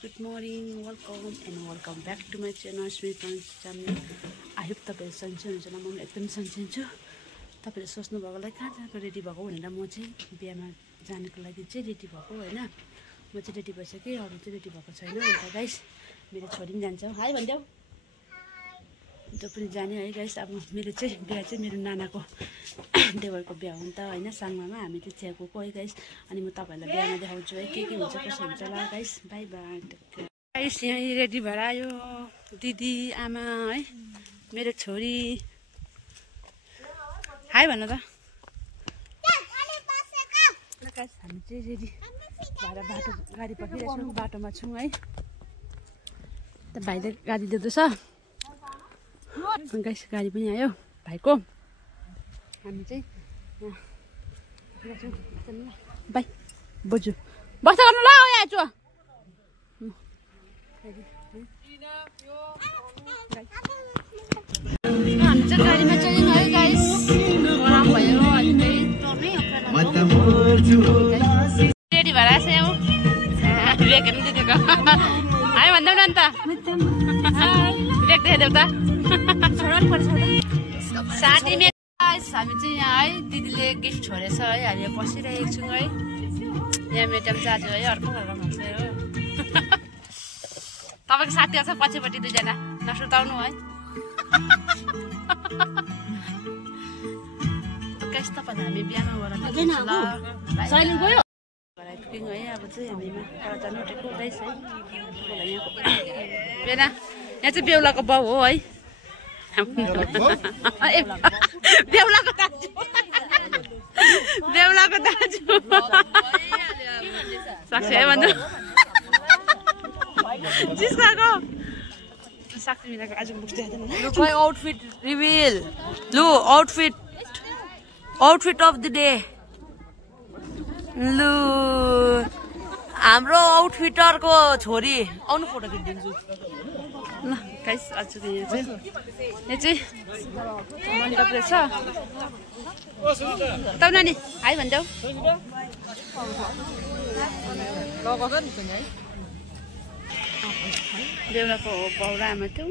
good morning, welcome back to my channel, Smith channel. I hope तपाईहरु सन्चै हुनुहुन्छ होला। म एकदम सन्चै छु। तपाईहरुले सोच्नु भएको होला कहाँ जानको रेडी भएको भनेर म चाहिँ बिहामा जानको लागि चाहिँ रेडी भएको हैन। म चाहिँ रेडी भइसके, अरु चाहिँ रेडी भएको छैन। अन्त गाइस मेरो छोरी पनि जान्छ। हाय भन्देऊ। त्यो पनि जाने है गाइस। अब मेरो चाहिँ बिहा चाहिँ मेरो नानाको देवरको बिहा हो नि त हैन, साङमामा। हामी चाहिँ त्यहाँ गएको है गाइस। अनि म तपाईहरुलाई बिहामा देखाउँछु है के हुन्छ कसो हुन्छ ल गाइस। Bye bye. गाइस यहाँ रेडी भएर आयो दिदी आमा है, मेरो छोरी। हाय भन त। गाइस हामी चाहिँ रेडी भएर बाटो गाडी पक्रिरहेको छौँ, बाटोमा छौँ है। त भाइले गाडी ल्याउँदैछ गाइस। गाडी पनि आयो भाइको। हामी चाहिँ बाई बोजू बस गर्नु ल। यहाँ छु हामी चाहिँ गाडीमा चढ्यौँ है गाइस। गरम भयो अहिले रेडी भएर आएको यहाँ बेग दिदीको। हाय भन्दैौ न अन्त बेग देखाइदेऊ त। साथी मेरो हामी चाहिँ यहाँ है दिदीले गिफ्ट छोडेछ है। हामी यहाँ बसिरहेको छौँ है। यहाँ मेडम जाजु है, अर्को घरमा भन्छ हो। तपाईँको साथीहरू छ पछिपट्टि दुईजना, नसुर्ताउनु है। गाइस तपाईँलाई हामी बिहामा गएर पुग्यौँ है। अब चाहिँ हामीमा पर जानु उठेको गाइस है। बेना यहाँ चाहिँ बेहुलाको बाउ हो है। बेहुलाको दाजु, बेहुलाको दाजु साक्षी है भन्नु। जिस्काको साक्षी मिलाको आज बुक देखाइदिनु। Look my outfit reveal. Look outfit of the day. Look हाम्रो आउटफिटरको छोरी आउनु फोटो खिचिदिन्छु ल गाइस। आज चाहिँ यहाँ चाहिँ मण्डप रहेछ। तब नानी हाय भन्देऊ। बेहुलाको पौरामा त्यो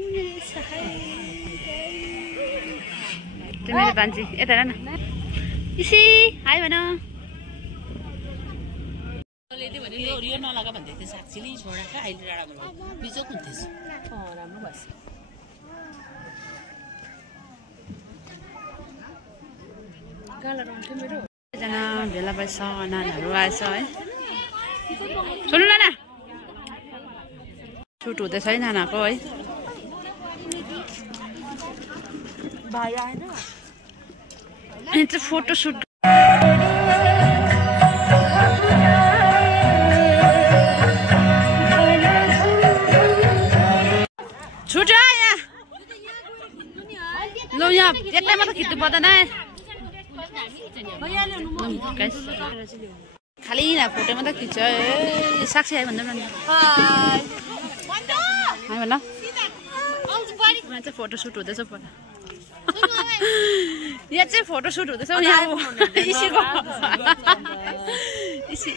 मेरो बान्छी यता हेर न। इसी हाय भन। यो नलगा भन्दै थियो साक्षीले छोडाका। अहिले डाँडामा बिजोक हुन्थेछ। राम्रो भएछ। एकजना भेला भएछ, नानाहरू आएछ है। सुन्नु नाना सुट हुँदैछ है नानाको है। भाइ आएन यहाँ चाहिँ फोटो सुट छुट्यो यहाँ। ल यहाँ एक्लै मात्र खिच्नु पर्दैन खालि यहाँ फोटो मात्रै खिच्छ। ए साक्षी आयो भन्दा न। हाय भन। यहाँ चाहिँ फोटो सुट हुँदैछ पर। यहाँ चाहिँ फोटो सुट हुँदैछ यहाँ हो।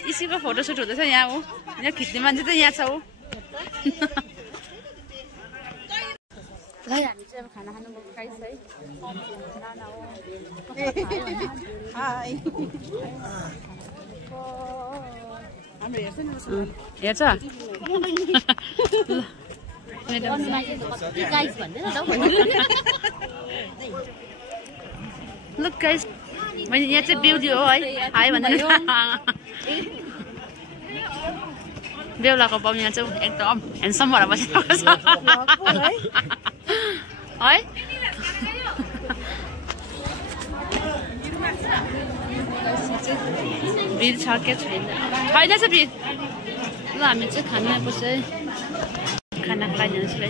इसीको फोटो सुट हुँदैछ यहाँ हो। यहाँ खिच्ने मान्छे चाहिँ यहाँ छ हो। ल हामी चाहिँ अब खाना खानु गएको गाइस है। हाय हाम्रो हेर्छ नि हेर्छ। लुक गाइस मैले यहाँ चाहिँ बेहुली हो है। हाय भन्दैन। बेहुलाको बाउ यहाँ चाहिँ एकदम ह्यान्डसम भएर बसिरहेको छ है। भिड छ के छैन छ भिड। ल हामी चाहिँ खाना आएपछि है खानाको लागि जान्छ है।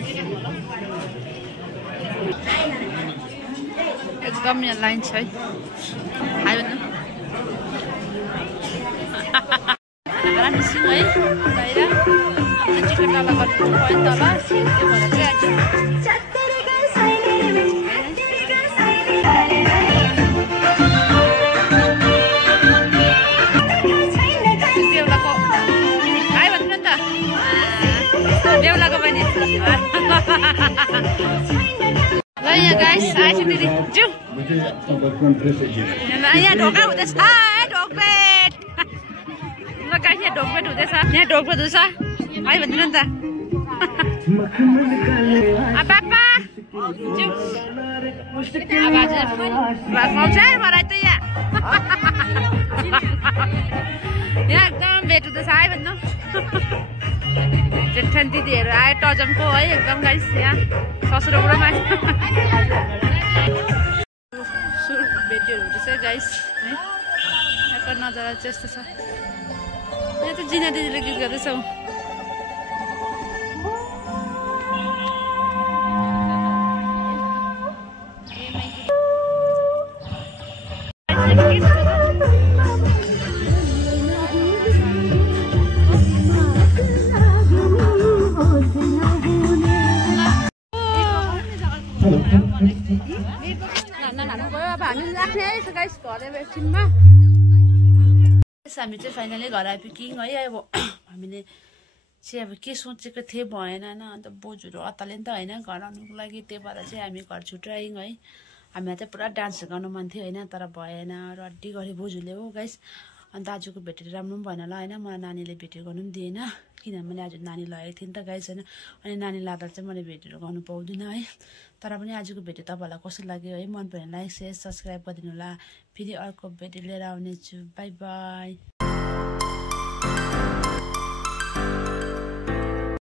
एकदम यहाँ लाइन छ है। हाय भन्नु। खाना निस्क्यौँ है बाहिर। टिकट तल गर्नु भयो तल त्यो भएर चाहिँ बेहुलाको हाय भन्नु न त। गाइस आएछ दिदी जाऊ यहाँ ढोका हुँदैछ ढोकपेट ल गाइस यहाँ ढोकपेट हुँदैछ यहाँ ढोकपेट हुँदैछ है भन्दिनु नि त पापा जाऊ अब आज भात पाउँछ मलाई त यहाँ यहाँ एकदम भेट हुँदैछ है भन्नु जेठन दिदीहरू आयो टजमको है एकदम गाइस यहाँ ससुरो बुढोमा भेटहरू हुँदैछ गाइस है यहाँको नजारा चाहिँ यस्तो छ यहाँ त जिना दिदीले गीत गर्दैछौ हामी चाहिँ फाइनली घर आइपुग्यौँ है अब हामीले चाहिँ अब के सोचेको थिएँ भएन होइन अन्त बोजूहरू अत्ताले नि त होइन घर आउनुको लागि त्यही भएर चाहिँ हामी घर छुट्यायौँ है हामीलाई चाहिँ पुरा डान्स गर्नु मन थियो होइन तर भएन रड्डी गऱ्यो बोजूले हो गाइस अनि दाजुको भेटेर राम्रो पनि भएन ल होइन मलाई नानीले भेटेर गर्नु पनि दिएन किनभने आज नानी लगेको थिएँ नि त गाइस होइन अनि नानी लाँदा चाहिँ मैले भेटेर गर्नु पाउँदिनँ है तर पनि आजको भेटे तपाईँलाई कस्तो लाग्यो है मन पऱ्यो लाइक सेयर सब्सक्राइब गरिदिनु होला फेरि अर्को भेटे लिएर आउनेछु बाई बाई